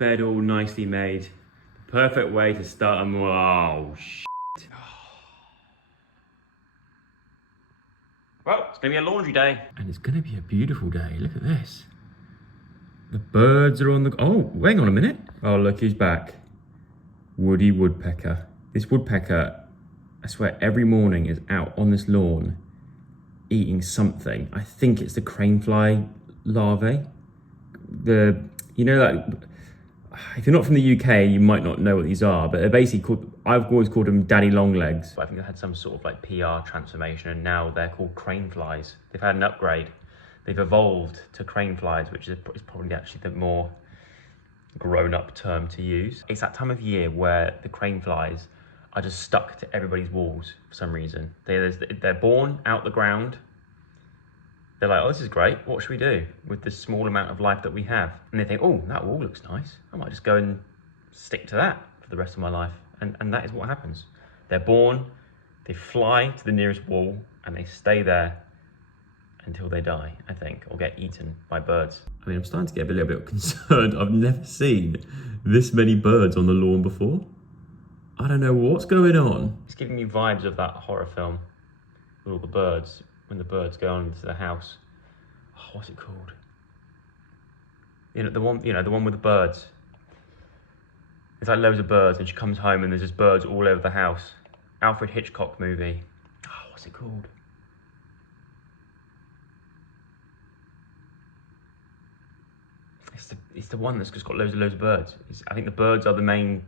Bed all nicely made. Perfect way to start a morning. Oh, shit. Well, it's gonna be a laundry day. And it's gonna be a beautiful day. Look at this. The birds are on the... Oh, hang on a minute. Oh, look who's back. Woody Woodpecker. This woodpecker, I swear, every morning is out on this lawn eating something. I think it's the cranefly larvae. You know, like, if you're not from the UK, you might not know what these are, but they're basically called, I've always called them daddy long legs. I think they had some sort of like PR transformation and now they're called crane flies. They've had an upgrade. They've evolved to crane flies, which is probably actually the more grown-up term to use. It's that time of year where the crane flies are just stuck to everybody's walls for some reason. They're born out the ground. They're like, oh, this is great. What should we do with this small amount of life that we have? And they think, oh, that wall looks nice. I might just go and stick to that for the rest of my life. And that is what happens. They're born, they fly to the nearest wall, and they stay there until they die, I think, or get eaten by birds. I mean, I'm starting to get a little bit concerned. I've never seen this many birds on the lawn before. I don't know what's going on. It's giving me vibes of that horror film with all the birds, when the birds go on into the house. Oh, what's it called? The one with the birds. It's like loads of birds and she comes home and there's just birds all over the house. Alfred Hitchcock movie. Oh, what's it called? It's the one that's just got loads of birds. I think the birds are the main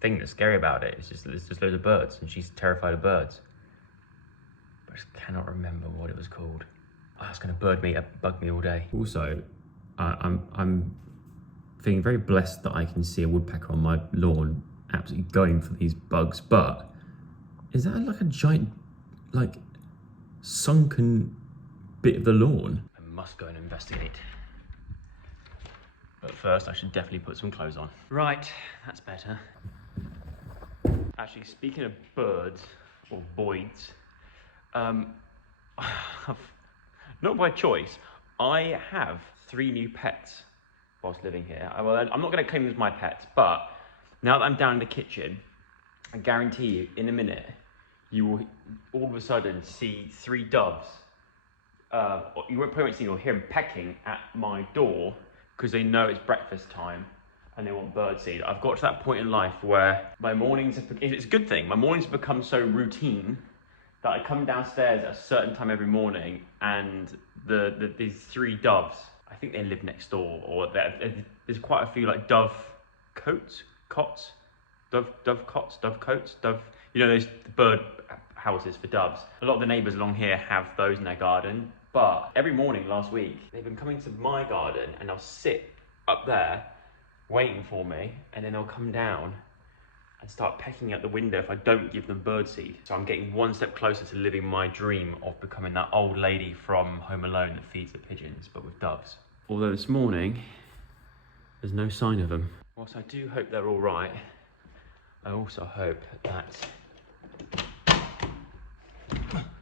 thing that's scary about it. It's just loads of birds and she's terrified of birds. But I just cannot remember what it was called. Oh, it's gonna bug me all day. Also, I'm feeling very blessed that I can see a woodpecker on my lawn absolutely going for these bugs, but is that like a giant, like, sunken bit of the lawn? I must go and investigate. But first, I should definitely put some clothes on. Right, that's better. Actually, speaking of birds, or boids, not by choice, I have 3 new pets whilst living here. Well, I'm not going to claim them as my pets, but now that I'm down in the kitchen, I guarantee you, in a minute, you will all of a sudden see 3 doves. You probably won't see them, you'll hear them pecking at my door because they know it's breakfast time and they want birdseed. I've got to that point in life where my mornings, it's a good thing, my mornings have become so routine that I come downstairs at a certain time every morning and these 3 doves, I think they live next door, or there's quite a few like dove cotes, you know, those bird houses for doves. A lot of the neighbours along here have those in their garden, but every morning last week, they've been coming to my garden and they'll sit up there waiting for me, and then they'll come down and start pecking at the window if I don't give them birdseed. So I'm getting one step closer to living my dream of becoming that old lady from Home Alone that feeds the pigeons, but with doves. Although this morning, there's no sign of them. Whilst I do hope they're all right, I also hope that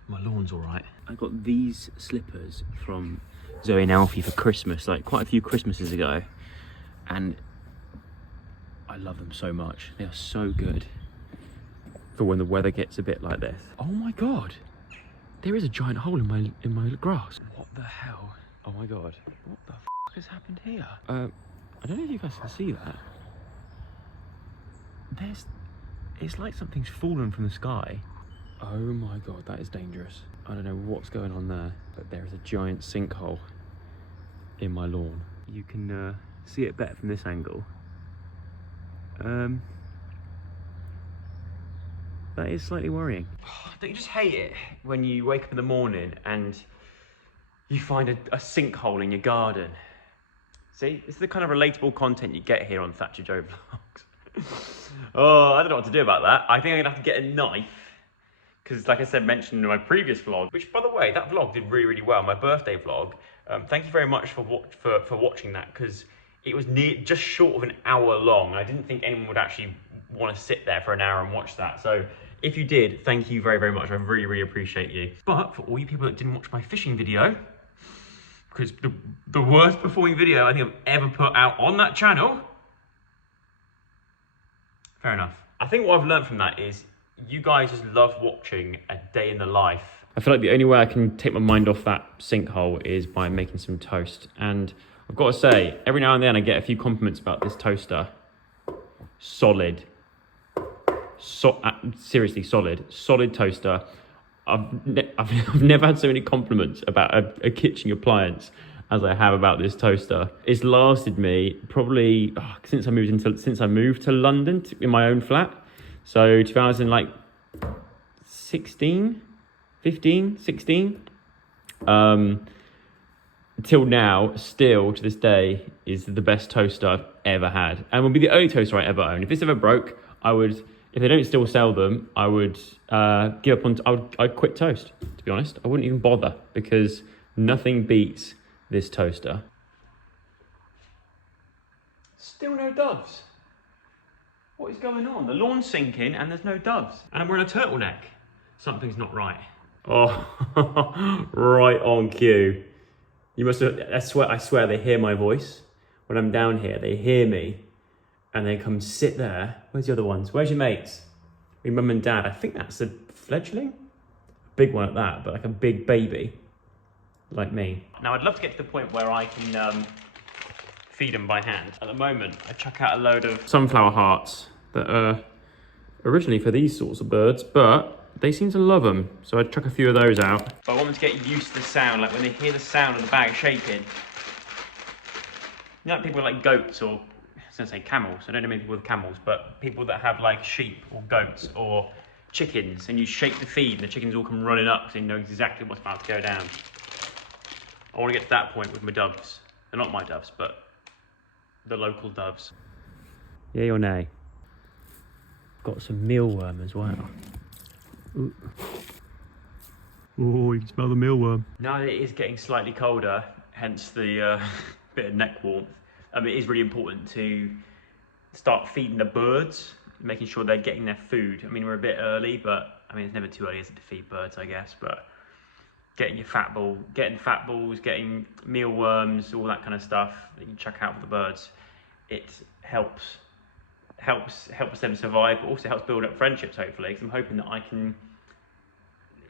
my lawn's all right. I got these slippers from Zoe and Alfie for Christmas, like quite a few Christmases ago, and I love them so much. They are so good for when the weather gets a bit like this. Oh my God, there is a giant hole in my grass. What the hell? Oh my God, what the f has happened here? I don't know if you guys can see that. It's like something's fallen from the sky. Oh my God, that is dangerous. I don't know what's going on there, but there is a giant sinkhole in my lawn. You can see it better from this angle. That is slightly worrying. Don't you just hate it when you wake up in the morning and you find a sinkhole in your garden? See, this is the kind of relatable content you get here on Thatcher Joe Vlogs. Oh, I don't know what to do about that. I think I'm gonna have to get a knife, because like I said, mentioned in my previous vlog, which by the way, that vlog did really, really well, my birthday vlog. Thank you very much for watching that, because it was just short of an hour long. I didn't think anyone would actually want to sit there for an hour and watch that. So if you did, thank you very, very much. I really, really appreciate you. But for all you people that didn't watch my fishing video, because the worst performing video I think I've ever put out on that channel, Fair enough. I think what I've learned from that is you guys just love watching a day in the life. I feel like the only way I can take my mind off that sinkhole is by making some toast. And I've got to say, every now and then I get a few compliments about this toaster. Solid. Seriously, solid. Solid toaster. I've never had so many compliments about a kitchen appliance as I have about this toaster. It's lasted me probably since I moved to London in my own flat. So 2016, 15, 16. Until now, still to this day, is the best toaster I've ever had, and will be the only toaster I ever own. If this ever broke, I would. If they don't still sell them, I would give up on. I'd quit toast. To be honest, I wouldn't even bother because nothing beats this toaster. Still no doves. What is going on? The lawn's sinking and there's no doves. And I'm wearing a turtleneck. Something's not right. Oh, right on cue. You must have, I swear they hear my voice. When I'm down here, they hear me and they come sit there. Where's the other ones? Where's your mates? Your mum and dad. I think that's a fledgling. Big one at that, but like a big baby. Like me. Now I'd love to get to the point where I can feed them by hand. At the moment, I chuck out a load of sunflower hearts that are originally for these sorts of birds, but they seem to love them. So I'd chuck a few of those out. But I want them to get used to the sound, like when they hear the sound of the bag shaking. You know, like people like goats, or I was gonna say camels. I don't know many people with camels, but people that have like sheep or goats or chickens, and you shake the feed and the chickens all come running up because they know exactly what's about to go down. I want to get to that point with my doves. They're not my doves, but the local doves. Yay or nay? Got some mealworm as well. Ooh. Oh, you can smell the mealworm. Now it is getting slightly colder, hence the bit of neck warmth. It is really important to start feeding the birds, making sure they're getting their food. I mean, we're a bit early, but I mean, it's never too early, is it, to feed birds, I guess, but getting your fat balls, getting mealworms, all that kind of stuff that you chuck out for the birds, it helps them survive, but also helps build up friendships, hopefully, because I'm hoping that I can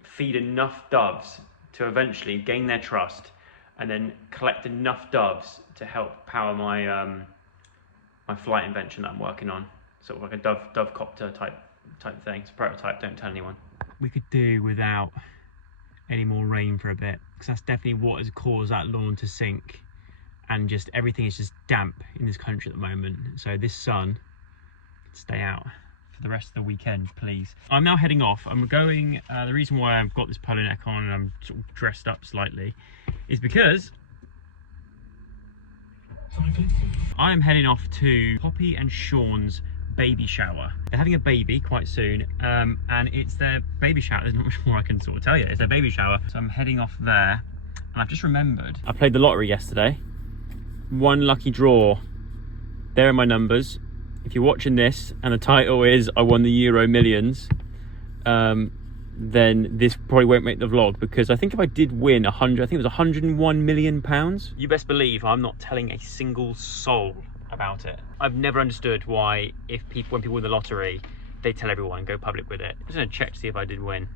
feed enough doves to eventually gain their trust and then collect enough doves to help power my my flight invention that I'm working on, sort of like a dovecopter type thing. It's a prototype, don't tell anyone. We could do without any more rain for a bit, because that's definitely what has caused that lawn to sink, and just everything is just damp in this country at the moment. So this sun can stay out for the rest of the weekend, please. I'm now heading off. I'm going, the reason why I've got this polo neck on and I'm sort of dressed up slightly is because I am heading off to Poppy and Sean's baby shower. They're having a baby quite soon, and it's their baby shower. There's not much more I can sort of tell you. It's their baby shower. So I'm heading off there, and I've just remembered I played the lottery yesterday. One lucky draw. There are my numbers. If you're watching this and the title is I won the Euro Millions, then this probably won't make the vlog, because I think if I did win 100, I think it was 101 million pounds. You best believe I'm not telling a single soul about it. I've never understood why when people win the lottery, they tell everyone and go public with it. I'm just gonna check to see if I did win.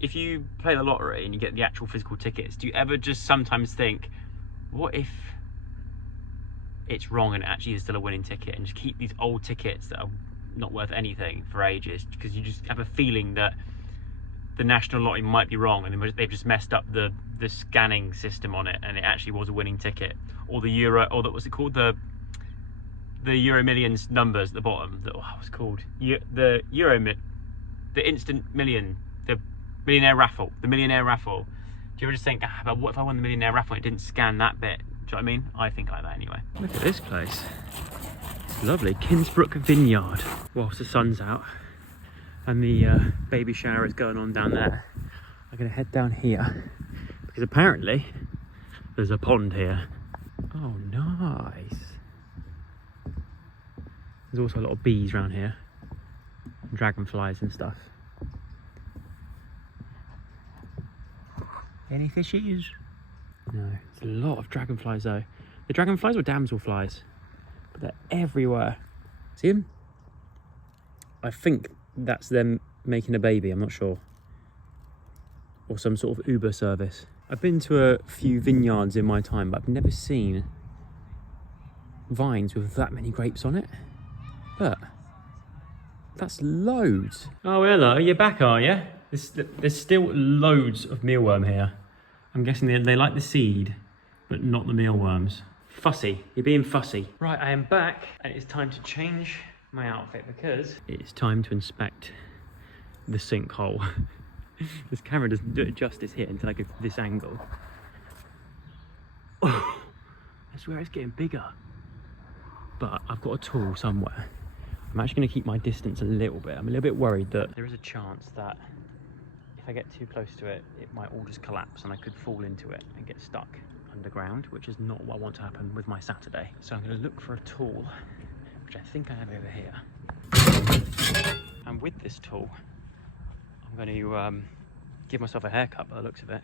If you play the lottery and you get the actual physical tickets, do you ever just sometimes think, what if it's wrong and it actually is still a winning ticket, and just keep these old tickets that are not worth anything for ages, because you just have a feeling that the national lottery might be wrong and they've just messed up the scanning system on it and it actually was a winning ticket, or the Euro, or what's it called, the Euro Millions numbers at the bottom, what's it called, the instant million, the millionaire raffle. Do you ever just think, but what if I won the millionaire raffle and it didn't scan that bit? Do you know what I mean? I think like that anyway. Look at this place. It's lovely. Kinsbrook Vineyard. Whilst the sun's out and the baby shower is going on down there, I'm going to head down here, because apparently there's a pond here. Oh, nice. There's also a lot of bees around here, and dragonflies and stuff. Any fishies? No, it's a lot of dragonflies though. the dragonflies or damselflies, but they're everywhere. See them? I think that's them making a baby, I'm not sure. Or some sort of Uber service. I've been to a few vineyards in my time, but I've never seen vines with that many grapes on it. But that's loads. Oh, hello, you're back, are you? There's still loads of mealworm here. I'm guessing they like the seed, but not the mealworms. Fussy, you're being fussy. Right, I am back, and it's time to change my outfit because it's time to inspect the sinkhole. This camera doesn't do it justice here until I go this angle. Oh, I swear it's getting bigger. But I've got a tool somewhere. I'm actually going to keep my distance a little bit. I'm a little bit worried that there is a chance that if I get too close to it, it might all just collapse and I could fall into it and get stuck underground, which is not what I want to happen with my Saturday. So I'm going to look for a tool, which I think I have over here. And with this tool, I'm going to give myself a haircut by the looks of it.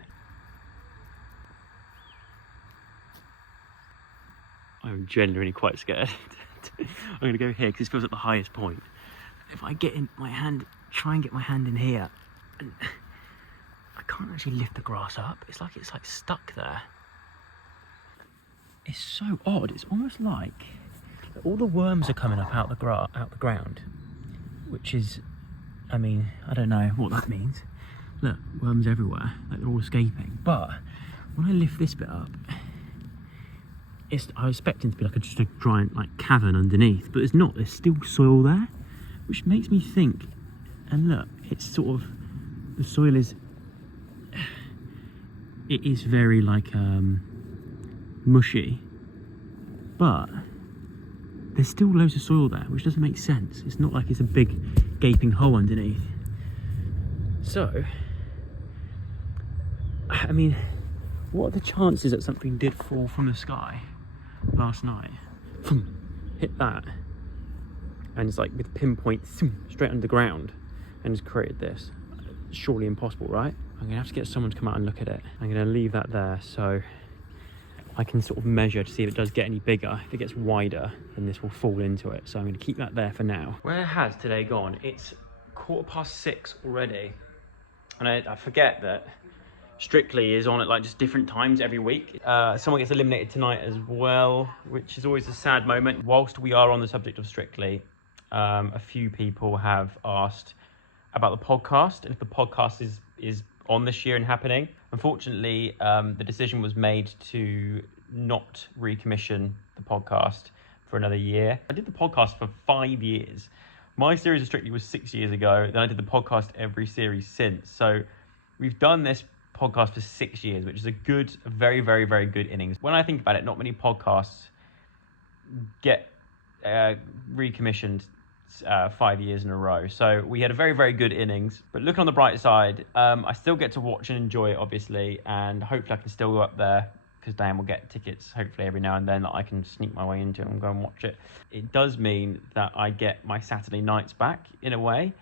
I'm genuinely quite scared. I'm going to go here because this feels at the highest point. If I get in my hand, try and get my hand in here, and I can't actually lift the grass up. It's like stuck there. It's so odd. It's almost like all the worms are coming up out the ground, which is, I mean, I don't know what that means. Look, worms everywhere, like they're all escaping. But when I lift this bit up, I was expecting to be like just a giant like cavern underneath, but it's not. There's still soil there, which makes me think. And look, it's sort of, the soil is, it is very like mushy, but there's still loads of soil there, which doesn't make sense. It's not like it's a big gaping hole underneath. So, I mean, what are the chances that something did fall from the sky last night? Hit that, and it's like with pinpoint straight underground, and just created this. Surely impossible, right? I'm gonna have to get someone to come out and look at it. I'm gonna leave that there so I can sort of measure to see if it does get any bigger. If it gets wider, then this will fall into it. So I'm gonna keep that there for now. Where has today gone? It's 6:15 already. And I forget that Strictly is on at like just different times every week. Someone gets eliminated tonight as well, which is always a sad moment. Whilst we are on the subject of Strictly, a few people have asked about the podcast and if the podcast is on this year and happening. Unfortunately, the decision was made to not recommission the podcast for another year. I did the podcast for 5 years. My series of Strictly was 6 years ago. Then I did the podcast every series since. So we've done this podcast for 6 years, which is a very, very, very good innings. When I think about it, not many podcasts get recommissioned 5 years in a row. So we had a very, very good innings. But look on the bright side, I still get to watch and enjoy it, obviously. And hopefully I can still go up there, because Dan will get tickets hopefully every now and then that I can sneak my way into and go and watch it. It does mean that I get my Saturday nights back in a way.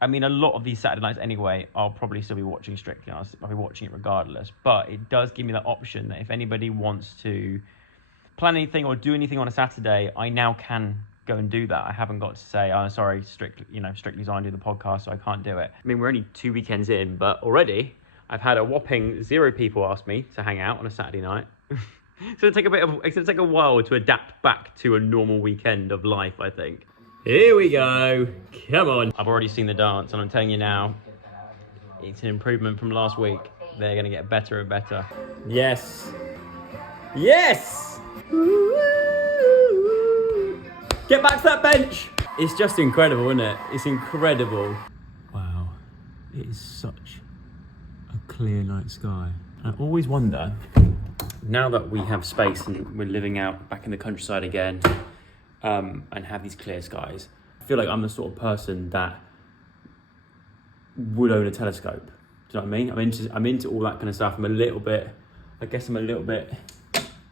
I mean, a lot of these Saturday nights anyway, I'll probably still be watching Strictly. I'll be watching it regardless. But it does give me that option that if anybody wants to plan anything or do anything on a Saturday, I now can go and do that. I haven't got to say, oh, sorry, Strictly's on, do the podcast, so I can't do it. I mean, we're only 2 weekends in, but already I've had a whopping 0 people ask me to hang out on a Saturday night. It's going to take a while to adapt back to a normal weekend of life, I think. Here we go. Come on. I've already seen the dance, and I'm telling you now, it's an improvement from last week. They're going to get better and better. Yes. Yes! Get back to that bench! It's just incredible, isn't it? It's incredible. Wow. It is such a clear night sky. I always wonder, now that we have space and we're living out back in the countryside again, and have these clear skies, I feel like I'm the sort of person that would own a telescope. Do you know what I mean? I'm into all that kind of stuff. I'm a little bit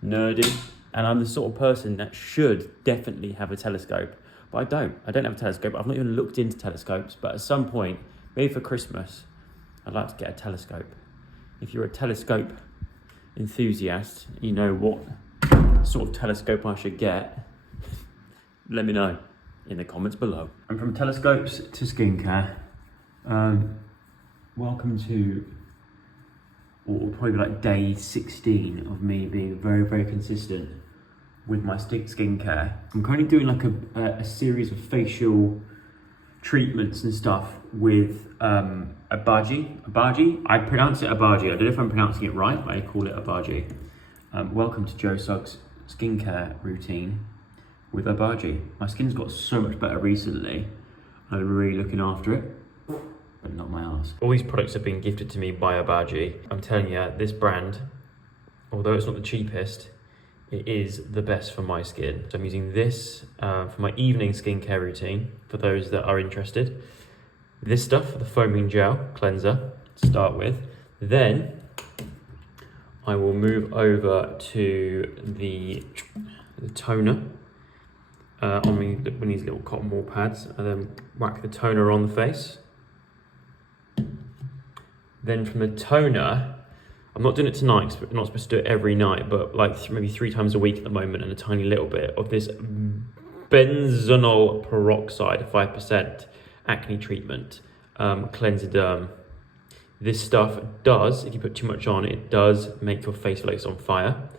nerdy, and I'm the sort of person that should definitely have a telescope, but I don't have a telescope. I've not even looked into telescopes, but at some point, maybe for Christmas, I'd like to get a telescope. If you're a telescope enthusiast, you know what sort of telescope I should get, let me know in the comments below. And from telescopes to skincare, welcome to, or probably like day 16 of me being very, very consistent with my skincare. I'm currently doing like a series of facial treatments and stuff with Abaji. I pronounce it Abaji. I don't know if I'm pronouncing it right, but I call it Abaji. Welcome to Joe Suggs' skincare routine with Abaji. My skin's got so much better recently. I'm really looking after it, but not my ass. All these products have been gifted to me by Abaji. I'm telling you, this brand, although it's not the cheapest, it is the best for my skin. So I'm using this for my evening skincare routine, for those that are interested. This stuff, the foaming gel cleanser, to start with. Then I will move over to the toner on these little cotton wool pads, and then whack the toner on the face. Then from the toner, I'm not doing it tonight because we're not supposed to do it every night, but like maybe 3 times a week at the moment, and a tiny little bit of this benzoyl peroxide, 5% acne treatment, cleanser. This stuff does, if you put too much on, it does make your face flakes on fire.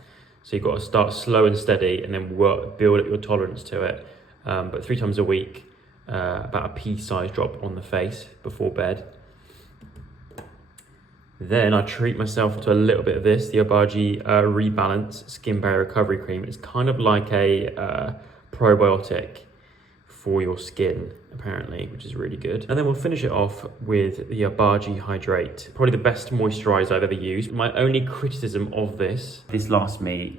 So you've got to start slow and steady and then build up your tolerance to it. But 3 times a week, about a pea-sized drop on the face before bed. Then I treat myself to a little bit of this, the Abaji Rebalance Skin Barrier Recovery Cream. It's kind of like a probiotic for your skin, apparently, which is really good. And then we'll finish it off with the Abaji Hydrate. Probably the best moisturizer I've ever used. My only criticism of this lasts me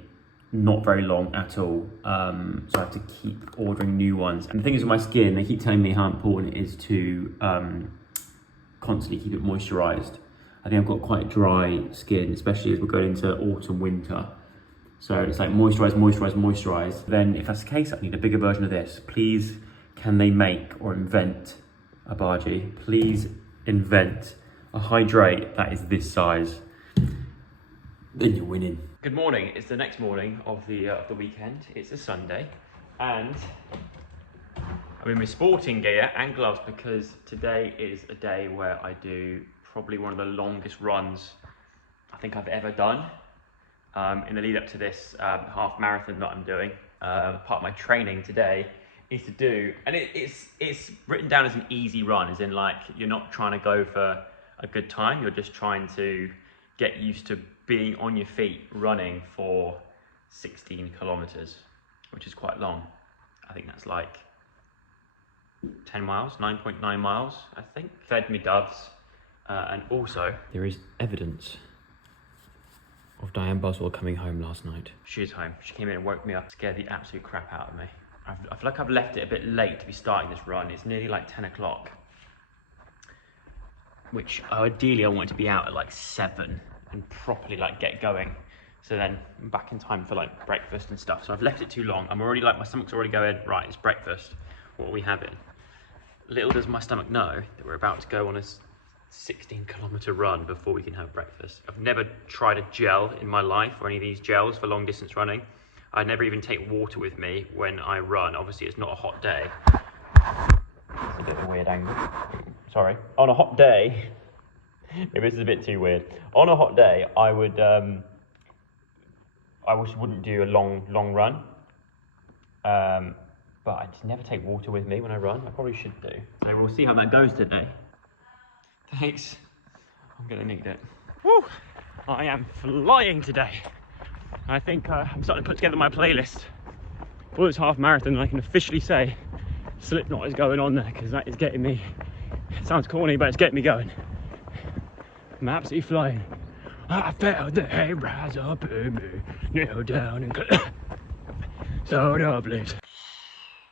not very long at all. So I have to keep ordering new ones. And the thing is with my skin, they keep telling me how important it is to constantly keep it moisturized. I think I've got quite dry skin, especially as we're going into autumn, winter. So it's like moisturize, moisturize, moisturize. Then if that's the case, I need a bigger version of this. Please, can they make or invent, Abaji, please invent a hydrate that is this size. Then you're winning. Good morning. It's the next morning of the weekend. It's a Sunday, and I'm in my sporting gear and gloves because today is a day where I do probably one of the longest runs I think I've ever done. In the lead up to this half marathon that I'm doing, part of my training today is to do, and it's written down as an easy run, as in like you're not trying to go for a good time, you're just trying to get used to being on your feet running for 16 kilometers, which is quite long. I think that's like 10 miles, 9.9 miles, I think. Fed me doves. And also, there is evidence of Diane Boswell coming home last night. She is home. She came in and woke me up, scared the absolute crap out of me. I feel like I've left it a bit late to be starting this run. It's nearly like 10 o'clock, which ideally I want to be out at like 7 and properly like get going. So then I'm back in time for like breakfast and stuff. So I've left it too long. I'm already like, my stomach's already going, right, it's breakfast. What are we having? Little does my stomach know that we're about to go on a 16-kilometer run before we can have breakfast. I've never tried a gel in my life, or any of these gels for long distance running. I never even take water with me when I run. Obviously it's not a hot day. It's a bit of a weird angle. Sorry. On a hot day, maybe this is a bit too weird. On a hot day, I wouldn't do a long run. But I just never take water with me when I run. I probably should do. So we'll see how that goes today. Thanks. I'm gonna need it. Woo! I am flying today. I think I'm starting to put together my playlist for this half marathon, and I can officially say Slipknot is going on there, because that is getting me, it sounds corny, but it's getting me going. I'm absolutely flying. I felt the hay rise up in me, kneel down and so lovely.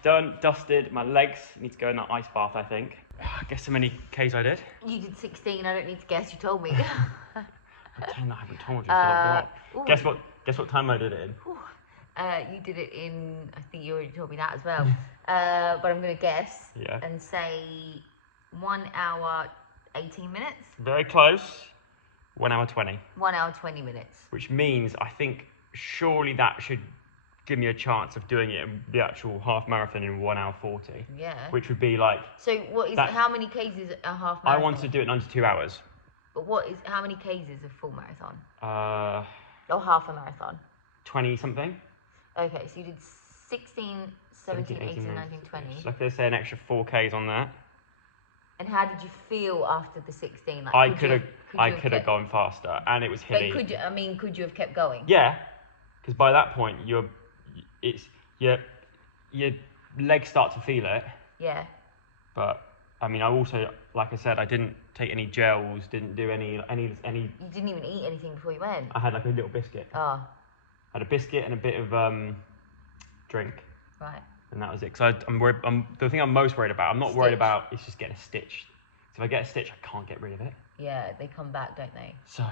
Done, dusted, my legs need to go in that ice bath, I think. Guess how many Ks I did? You did 16, I don't need to guess, you told me. Pretend I haven't told you. Guess what time I did it in? You did it in, I think you already told me that as well. But I'm going to guess and say 1 hour, 18 minutes. Very close. 1 hour 20. 1 hour, 20 minutes. Which means, I think, surely that should give me a chance of doing it in the actual half marathon in 1 hour 40. Yeah. Which would be like. So what is how many Ks is a half marathon? I want to do it in under 2 hours. But how many Ks is a full marathon? Or half a marathon? 20 something. Okay, so you did 16, 17, 18, 19, 20. So like they say an extra 4 Ks on that. And how did you feel after the 16? Like, I could have gone faster, and it was hilly. But could you have kept going? Yeah, because by that point your legs start to feel it. Yeah. But I mean, I also, like I said, I didn't take any gels, didn't do any. You didn't even eat anything before you went. I had like a little biscuit. Oh. I had a biscuit and a bit of drink. Right. And that was it. Because the thing I'm most worried about, I'm not worried about, is just getting a stitch. So if I get a stitch, I can't get rid of it. Yeah, they come back, don't they? So,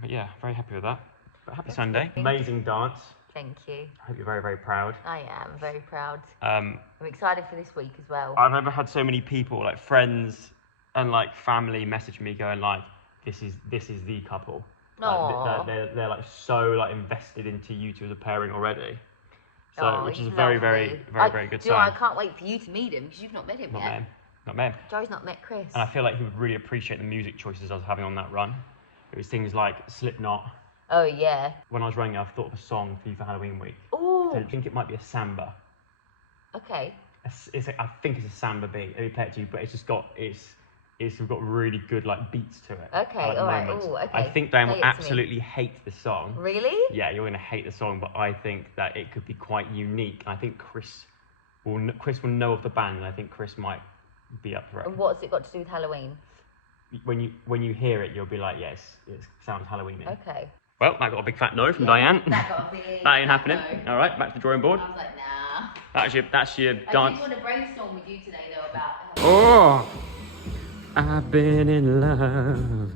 but yeah, very happy with that. But happy Sunday. Amazing dance. Thank you. I hope you're very, very proud. I am very proud. I'm excited for this week as well. I've never had so many people, like friends and like family, message me going like, "This is the couple." No. They're like so like invested into you two as a pairing already. So, which is a very, very, very, very good sign. I can't wait for you to meet him because you've not met him yet. Not met him. Joe's not met Chris. And I feel like he would really appreciate the music choices I was having on that run. It was things like Slipknot. Oh, yeah. When I was running, I thought of a song for you for Halloween week. Ooh. So I think it might be a samba. Okay. I think it's a samba beat. Let me play it to you, but it's got really good like beats to it. Okay, like, alright. Ooh, okay. I think Diane will absolutely hate the song. Really? Yeah, you're gonna hate the song, but I think that it could be quite unique. And I think Chris will know of the band, and I think Chris might be up for it. And what's it got to do with Halloween? When you hear it, you'll be like, yes, it sounds Halloweeny. Okay. Well, I got a big fat no from Diane. That got a big That ain't happening. No. All right, back to the drawing board. I was like, nah. That's your dance. I did want to brainstorm with you today though about. Oh, I've been in love.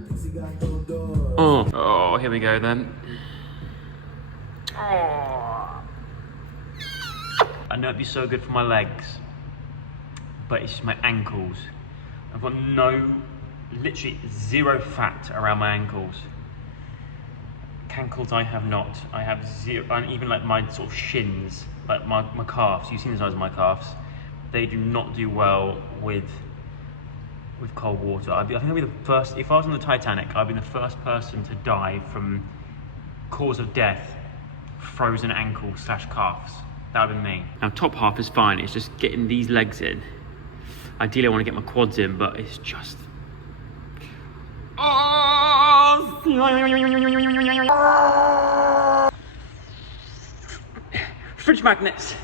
Oh, here we go then. Oh. I know it'd be so good for my legs, but it's just my ankles. I've got literally zero fat around my ankles. Cankles I have not. I have zero, and even like my sort of shins, like my calves. You've seen the size of my calves. They do not do well with cold water. I think I'll be the first. If I was on the Titanic, I'd be the first person to die from cause of death, frozen ankles / calves. That would be me. Now top half is fine. It's just getting these legs in. Ideally, I want to get my quads in, but it's just. Fridge magnets.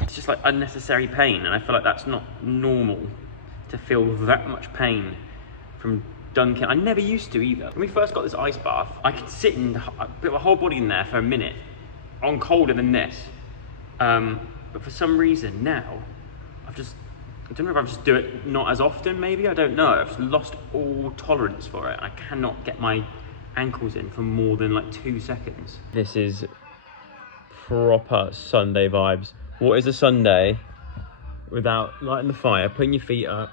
It's just like unnecessary pain, and I feel like that's not normal to feel that much pain from dunking. I never used to either. When we first got this ice bath, I could sit in put my whole body in there for a minute on colder than this. But for some reason now, I don't know if I just do it not as often, maybe, I don't know. I've just lost all tolerance for it. I cannot get my ankles in for more than like 2 seconds. This is proper Sunday vibes. What is a Sunday without lighting the fire, putting your feet up,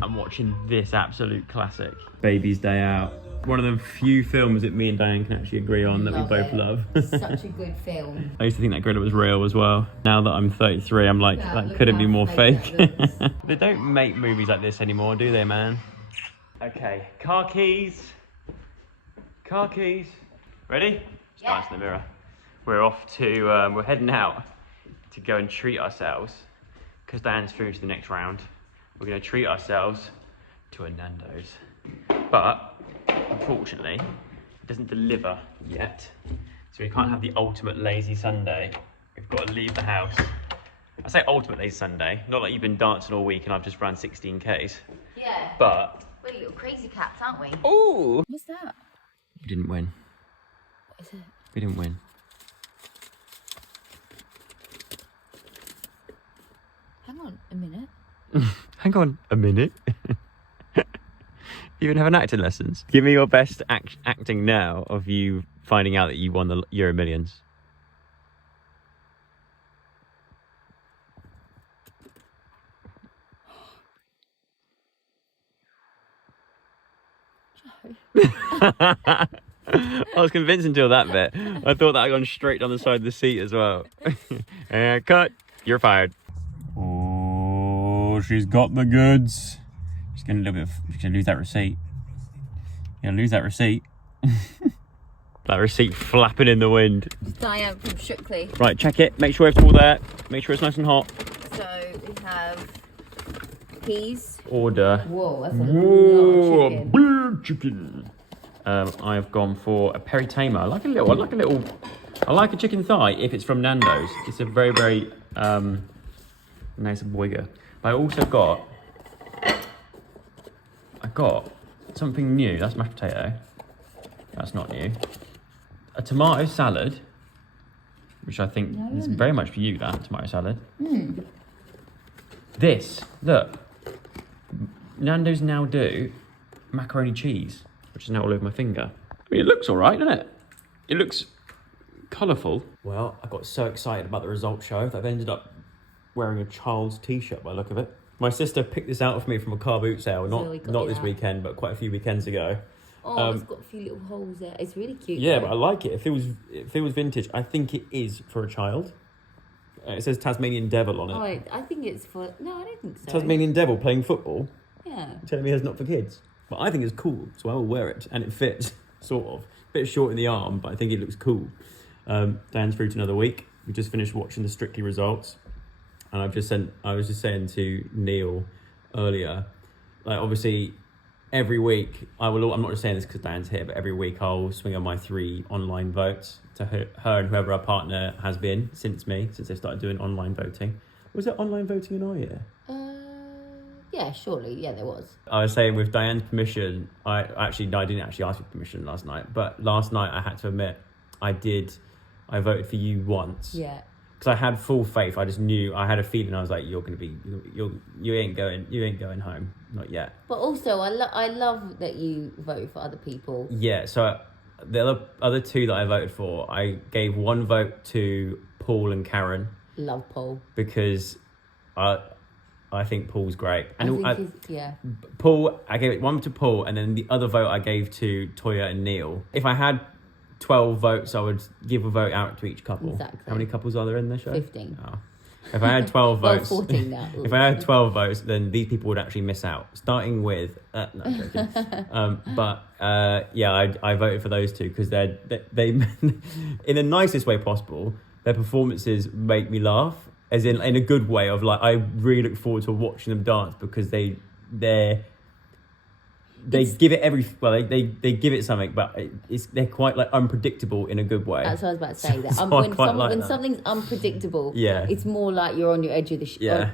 and watching this absolute classic? Baby's Day Out. One of the few films that me and Diane can actually agree on that we both love. Such a good film. I used to think that gorilla was real as well. Now that I'm 33, I'm like, that couldn't be more fake. They don't make movies like this anymore, do they, man? Okay, car keys. Car keys. Ready? Yeah. Dance in the mirror. We're off to, we're heading out to go and treat ourselves. Because Diane's through to the next round. We're going to treat ourselves to a Nando's. But unfortunately, it doesn't deliver yet. So we can't have the ultimate lazy Sunday. We've got to leave the house. I say ultimate lazy Sunday, not like you've been dancing all week and I've just run 16 Ks. Yeah. But we're little crazy cats, aren't we? Ooh! What's that? We didn't win. What is it? We didn't win. Hang on a minute. Hang on a minute. You even having acting lessons? Give me your best acting now of you finding out that you won the Euro Millions. I was convinced until that bit. I thought that had gone straight down the side of the seat as well. And cut. You're fired. Oh, she's got the goods. She's gonna lose that receipt. You're gonna lose that receipt. That receipt flapping in the wind. It's Diane from Strictly. Right, check it. Make sure it's all there. Make sure it's nice and hot. So we have peas. Order. Whoa, that's a lot of chicken. Big chicken. I've gone for a peri tamer. I like a chicken thigh if it's from Nando's. It's a very, very nice boiger. But I also got something new. That's mashed potato. That's not new. A tomato salad, which I think is very much for you, that tomato salad. This, look, Nando's now do macaroni cheese, which is now all over my finger. I mean, it looks all right, doesn't it? It looks colourful. Well, I got so excited about the results show that I've ended up wearing a child's t-shirt by the look of it. My sister picked this out for me from a car boot sale, not this weekend, but quite a few weekends ago. Oh, it's got a few little holes there. It's really cute. Yeah, but I like it. If it was vintage, I think it is for a child. It says Tasmanian Devil on it. Oh, I think it's for... No, I don't think so. Tasmanian Devil playing football? Yeah. You're telling me it's not for kids? But I think it's cool, so I will wear it. And it fits, sort of. A bit short in the arm, but I think it looks cool. Dan's through to another week. We just finished watching the Strictly results. And I was just saying to Neil earlier, like, obviously... Every week, I'm not just saying this because Diane's here, but every week I'll swing on my 3 online votes to her and whoever our partner has been since they started doing online voting. Was there online voting in our year? Yeah, surely. Yeah, there was. I was saying with Diane's permission, I didn't actually ask for permission last night, but last night I had to admit I voted for you once. Yeah. Because I had full faith. I just knew, I had a feeling. I was like, you ain't going home, not yet. But also, I love that you vote for other people. Yeah. So the other 2 that I voted for, I gave 1 vote to Paul and Karen. Love Paul because I think Paul's great. And Paul, I gave it 1 to Paul, and then the other vote I gave to Toya and Neil. If I had 12 votes, I would give a vote out to each couple. Exactly. How many couples are there in the show? 15. Oh. If I had 12 votes, 14 now. If I had 12 votes, then these people would actually miss out. Starting with, no, I'm joking. I voted for those 2 because they, in the nicest way possible, their performances make me laugh, as in a good way of like, I really look forward to watching them dance because they give it they give it something, but they're quite like unpredictable in a good way. That's what I was about to say. When something's unpredictable, it's more like you're on your edge of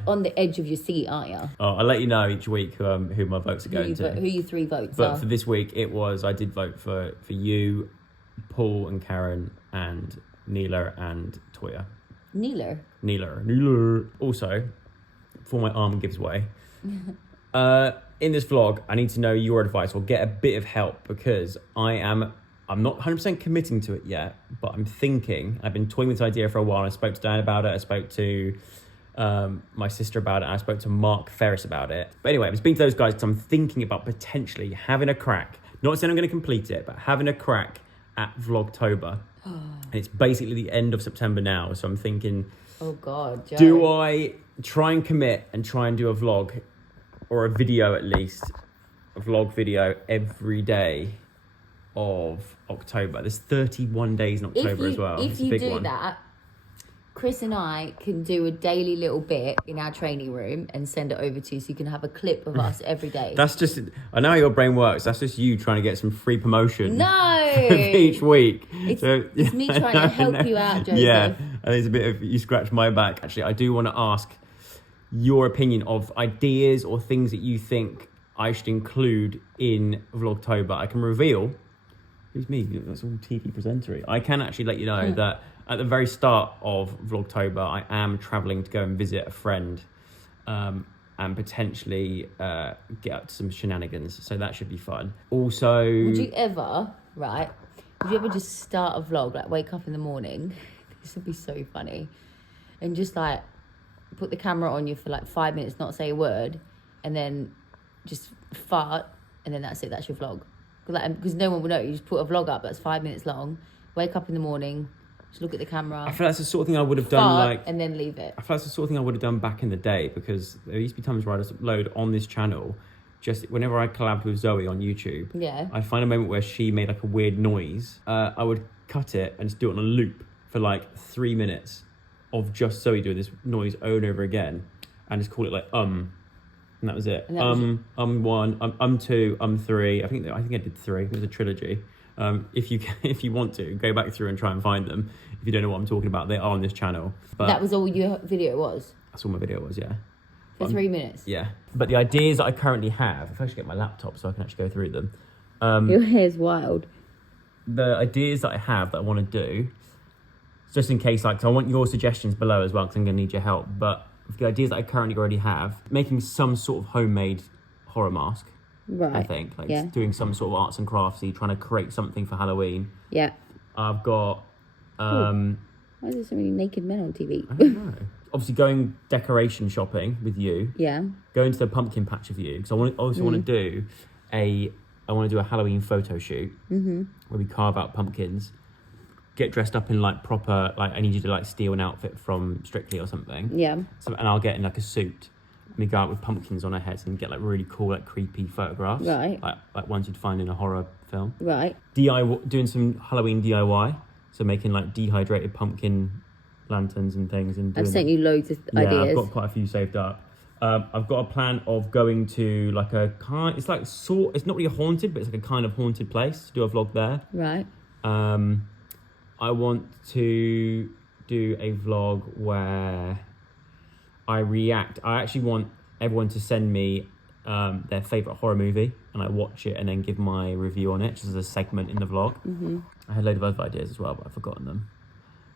on the edge of your seat, aren't you? Oh, I'll let you know each week who my votes are going to. Who your 3 votes but are. For this week, I did vote for you, Paul and Karen, and Neela and Toya. Neela. Also, before my arm gives way. In this vlog, I need to know your advice or get a bit of help because I'm not 100% committing to it yet, but I'm thinking, I've been toying with this idea for a while. I spoke to Dan about it. I spoke to my sister about it. And I spoke to Mark Ferris about it. But anyway, I'm speaking to those guys because I'm thinking about potentially having a crack. Not saying I'm going to complete it, but having a crack at Vlogtober. And it's basically the end of September now. So I'm thinking, oh God, Joe. Do I try and commit and try and do a vlog or a video at least, a vlog video every day of October? There's 31 days in October as well. If you do that, Chris and I can do a daily little bit in our training room and send it over to you so you can have a clip of us every day. That's just, I know how your brain works. That's just you trying to get some free promotion. No! Each week. It's me trying to help you out, Joseph. Yeah, and there's a bit of, you scratch my back. Actually, I do want to ask your opinion of ideas or things that you think I should include in Vlogtober. I can reveal, who's me? That's all TV presenter. I can actually let you know that at the very start of Vlogtober, I am travelling to go and visit a friend and potentially get up to some shenanigans. So that should be fun. Also... Would you ever just start a vlog, like wake up in the morning? This would be so funny. And just like put the camera on you for like 5 minutes, not say a word, and then just fart, and then that's it. That's your vlog. Because no one will know. You just put a vlog up that's 5 minutes long. Wake up in the morning, just look at the camera. I feel that's the sort of thing I would have done, and then leave it. I feel that's the sort of thing I would have done back in the day, because there used to be times where I'd just upload on this channel. Just whenever I collabed with Zoe on YouTube, I'd find a moment where she made like a weird noise. I would cut it and just do it on a loop for like 3 minutes of just Zoe doing this noise over and over again, and just call it like and that was it. One, two, three. I think I did 3. It was a trilogy. If you want to go back through and try and find them, if you don't know what I'm talking about, they are on this channel. But that was all your video was? That's all my video was, yeah. For 3 minutes? Yeah. But the ideas that I currently have, if I should get my laptop so I can actually go through them. Your hair's wild. The ideas that I have that I want to do, just in case, like, so I want your suggestions below as well, because I'm going to need your help. But the ideas that I currently already have, making some sort of homemade horror mask. Right. I think, like doing some sort of arts and craftsy, trying to create something for Halloween. Yeah. I've got. Why is there so many naked men on TV? I don't know. Obviously, going decoration shopping with you. Yeah. Going to the pumpkin patch with you, because I want to do a Halloween photo shoot where we carve out pumpkins, get dressed up in like proper, like I need you to like steal an outfit from Strictly or something. Yeah. So, and I'll get in like a suit. And we go out with pumpkins on our heads and get like really cool, like creepy photographs. Right. Like ones you'd find in a horror film. Right. Doing some Halloween DIY. So making like dehydrated pumpkin lanterns and things. And I've sent you loads of ideas. Yeah, I've got quite a few saved up. I've got a plan of going to like it's not really haunted, but it's like a kind of haunted place, to do a vlog there. Right. I want to do a vlog where I react. I actually want everyone to send me their favourite horror movie, and I watch it and then give my review on it, just as a segment in the vlog. I had a load of other ideas as well, but I've forgotten them.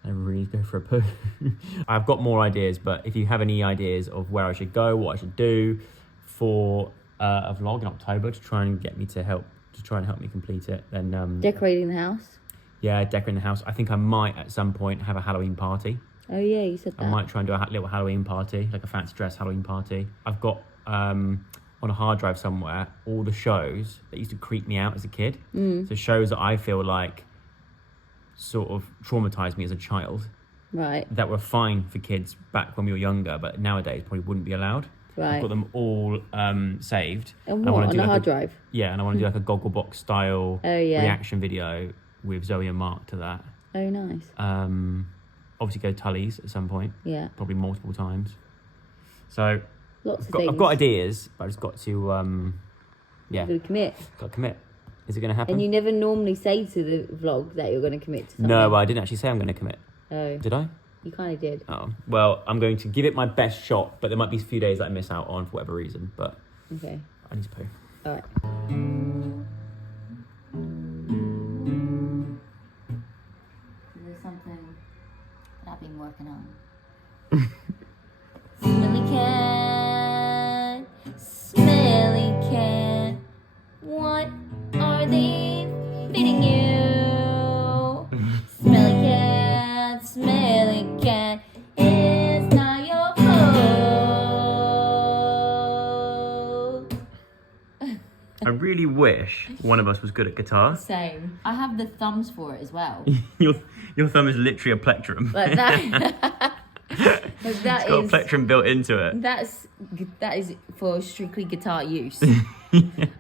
I really need to go for a poo. I've got more ideas, but if you have any ideas of where I should go, what I should do for a vlog in October to try and help me complete it, then decorating the house. Yeah, decorating the house. I think I might at some point have a Halloween party. Oh yeah, you said that. I might try and do a little Halloween party, like a fancy dress Halloween party. I've got on a hard drive somewhere all the shows that used to creep me out as a kid. So shows that I feel like sort of traumatized me as a child. Right. That were fine for kids back when we were younger, but nowadays probably wouldn't be allowed. Right. I've got them all saved. And what, on a hard drive? Yeah, and I want to do like a Gogglebox style reaction video with Zoe and Mark to that. Oh, nice. Obviously go Tully's at some point. Yeah. Probably multiple times. So I've got ideas, but I just got to You've got to commit. Got to commit. Is it going to happen? And you never normally say to the vlog that you're going to commit to something. No, I didn't actually say I'm going to commit. Oh. Did I? You kind of did. Oh. Well, I'm going to give it my best shot, but there might be a few days that I miss out on for whatever reason, but okay. I need to poo. All right. There's something that I've been working on. Smelly cat, what are they feeding you? Smelly cat, it's not your fault. I really wish one of us was good at guitar. Same. I have the thumbs for it as well. Your thumb is literally a plectrum. Like that. It's got a plectrum built into it. That is for strictly guitar use.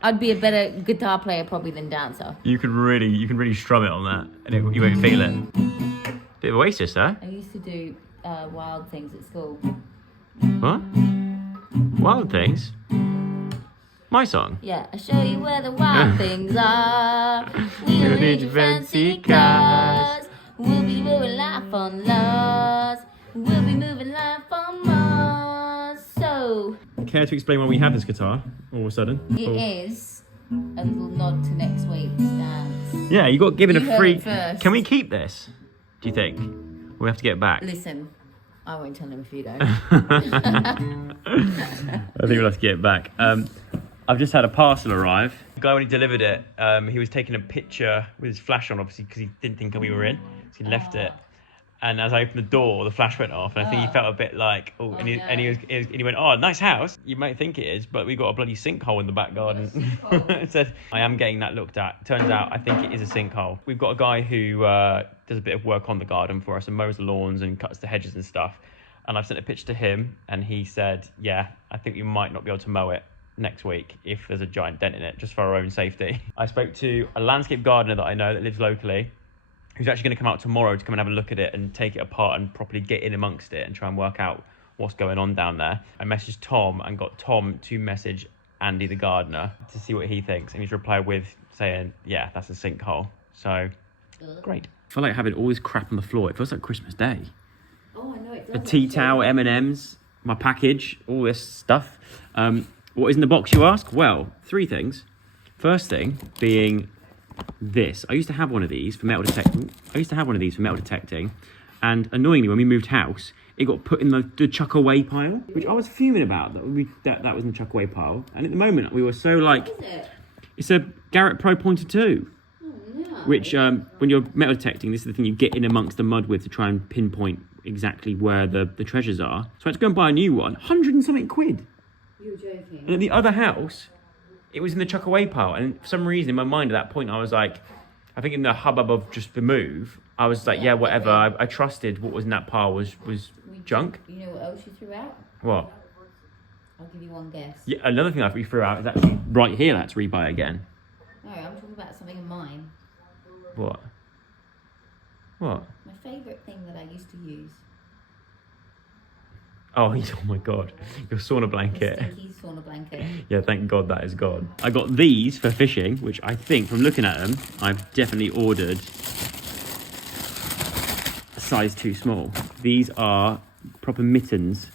I'd be a better guitar player probably than dancer. You can really strum it on that, and you won't feel it. Bit of Oasis, huh? I used to do Wild Things at school. What? Wild Things? My song? Yeah, I'll show you where the wild things are. We'll need your fancy cars. We'll be moving life on Mars. We'll be moving life on Mars. So, care to explain why we have this guitar all of a sudden? It is a little nod to next week's dance. Yeah, you got given You a free. heard it first. Can we keep this? Do you think? We have to get it back. Listen, I won't tell him if you don't. I think we'll have to get it back. I've just had a parcel arrive. The guy, when he delivered it, he was taking a picture with his flash on, obviously, because he didn't think we were in. So he left it. And as I opened the door, the flash went off, and I think he felt a bit like, and he went, "Oh, nice house." You might think it is, but we got a bloody sinkhole in the back garden. It said, "I am getting that looked at." Turns out, I think it is a sinkhole. We've got a guy who does a bit of work on the garden for us and mows the lawns and cuts the hedges and stuff. And I've sent a picture to him, and he said, "Yeah, I think we might not be able to mow it next week if there's a giant dent in it, just for our own safety." I spoke to a landscape gardener that I know that lives locally, who's actually going to come out tomorrow to come and have a look at it and take it apart and properly get in amongst it and try and work out what's going on down there. I messaged Tom and got Tom to message Andy the gardener to see what he thinks, and he's replied with saying, "Yeah, that's a sinkhole." So great. I feel like having all this crap on the floor. It feels like Christmas Day. Oh, I know it does. A tea towel, M&Ms, my package, all this stuff. What is in the box, you ask? Well, 3 things. First thing being this. I used to have one of these for metal detecting. And annoyingly, when we moved house, it got put in the chuck away pile, which I was fuming about that was in the chuck away pile. And at the moment, we were so like, What is it? it's a Garrett Pro Pointer 2. Which, when you're metal detecting, this is the thing you get in amongst the mud with to try and pinpoint exactly where the treasures are. So I had to go and buy a new one, 100 and something quid. You're joking. And at the other house, it was in the chuck away pile. And for some reason, in my mind at that point, I was like, I think in the hubbub of just the move, I was like, yeah, whatever. I trusted what was in that pile was junk. You know what else you threw out? What? I'll give you one guess. Yeah, another thing I threw out is actually right here. Let's rebuy again. No, I'm talking about something of mine. What? What? My favourite thing that I used to use. Oh my God. Your sauna blanket. Stinky sauna blanket. Yeah, thank God that is gone. I got these for fishing, which I think, from looking at them, I've definitely ordered a size too small. These are proper mittens,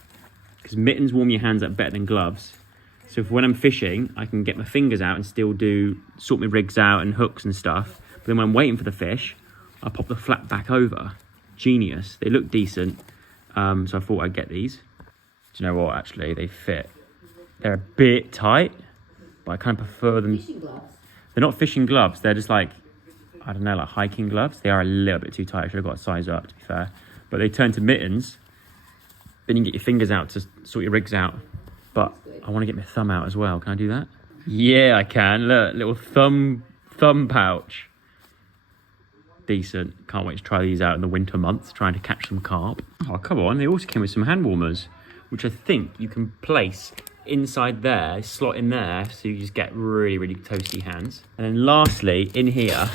because mittens warm your hands up better than gloves. So for when I'm fishing, I can get my fingers out and still sort my rigs out and hooks and stuff. But then when I'm waiting for the fish, I pop the flap back over. Genius. They look decent. So I thought I'd get these. Do you know what, actually? They fit. They're a bit tight, but I kind of prefer them. Fishing gloves? They're not fishing gloves. They're just like, I don't know, like hiking gloves. They are a little bit too tight. I should have got a size up, to be fair. But they turn to mittens. Then you can get your fingers out to sort your rigs out. But I want to get my thumb out as well. Can I do that? Yeah, I can. Look, little thumb pouch. Decent. Can't wait to try these out in the winter months, trying to catch some carp. Oh, come on. They also came with some hand warmers, which I think you can place inside there, slot in there, so you just get really, really toasty hands. And then lastly, in here,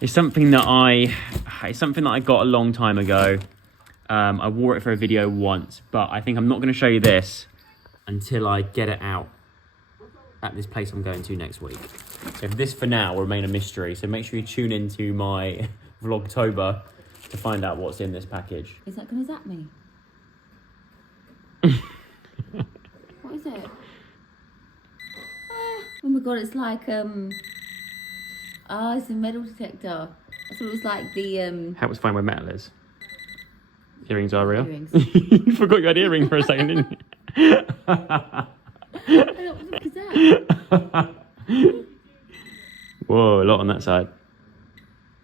is something that I got a long time ago. I wore it for a video once, but I think I'm not going to show you this until I get it out at this place I'm going to next week. So this for now will remain a mystery. So make sure you tune into my Vlogtober to find out what's in this package. Is that going to zap me? What is it? Oh my God, it's like, it's a metal detector. I thought it was like the, Helps find where metal is. Earrings are real. Earrings. You forgot you had earring for a second, didn't you? What the fuck is that? Whoa, a lot on that side.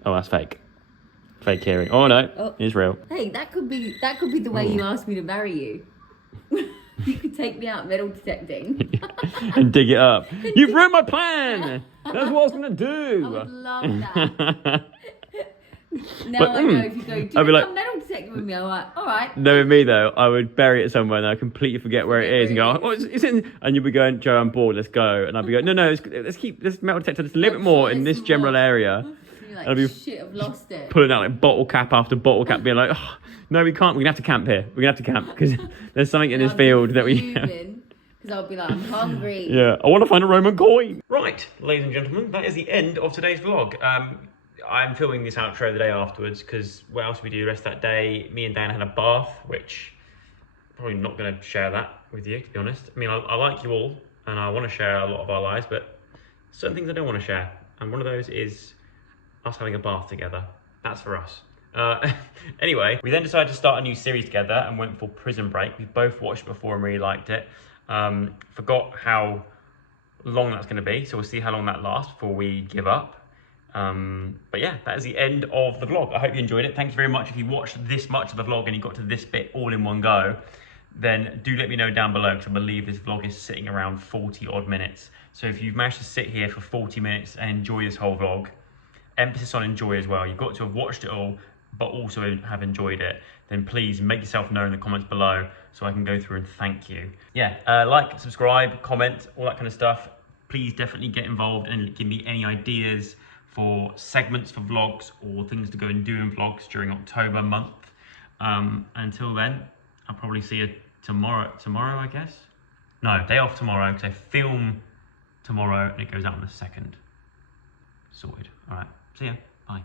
Oh, that's fake. Fake earring. Oh no, it's real. Hey, that could be the way you asked me to marry you. You could take me out metal detecting. And dig it up. You've ruined my plan! That's what I was going to do. I would love that. Now But, I know if you go, do I'd be you like- come metal detecting with me? I'm like, all right. Knowing me though, I would bury it somewhere and I completely forget where it is and go, oh, it's in. And you'd be going, Joe, I'm bored, let's go. And I'd be going, no, let's keep this metal detector just a little bit more in this general area. And you're like, I'd be shit, I've lost it. Pulling out like bottle cap after bottle cap, being like, oh, no, we can't. We're gonna have to camp here. We're gonna have to camp because there's something in this field that we. Because I'll be like, I'm hungry. Yeah, I want to find a Roman coin. Right, ladies and gentlemen, that is the end of today's vlog. I'm filming this outro the day afterwards because what else did we do the rest of that day? Me and Dan had a bath, which probably not going to share that with you, to be honest. I mean, I like you all and I want to share a lot of our lives, but certain things I don't want to share. And one of those is us having a bath together. That's for us. Anyway, we then decided to start a new series together and went for Prison Break. We both watched it before and really liked it. Forgot how long that's going to be, so we'll see how long that lasts before we give up. But yeah, that is the end of the vlog. I hope you enjoyed it. Thank you very much. If you watched this much of the vlog and you got to this bit all in one go, then do let me know down below, because I believe this vlog is sitting around 40 odd minutes. So if you've managed to sit here for 40 minutes and enjoy this whole vlog, emphasis on enjoy as well. You've got to have watched it all, but also have enjoyed it. Then please make yourself known in the comments below so I can go through and thank you. Yeah, like, subscribe, comment, all that kind of stuff. Please definitely get involved and give me any ideas for segments for vlogs or things to go and do in vlogs during October month. Until then, I'll probably see you tomorrow, I guess? No, day off tomorrow, because I film tomorrow and it goes out on the 2nd. Sorted. All right, see ya, bye.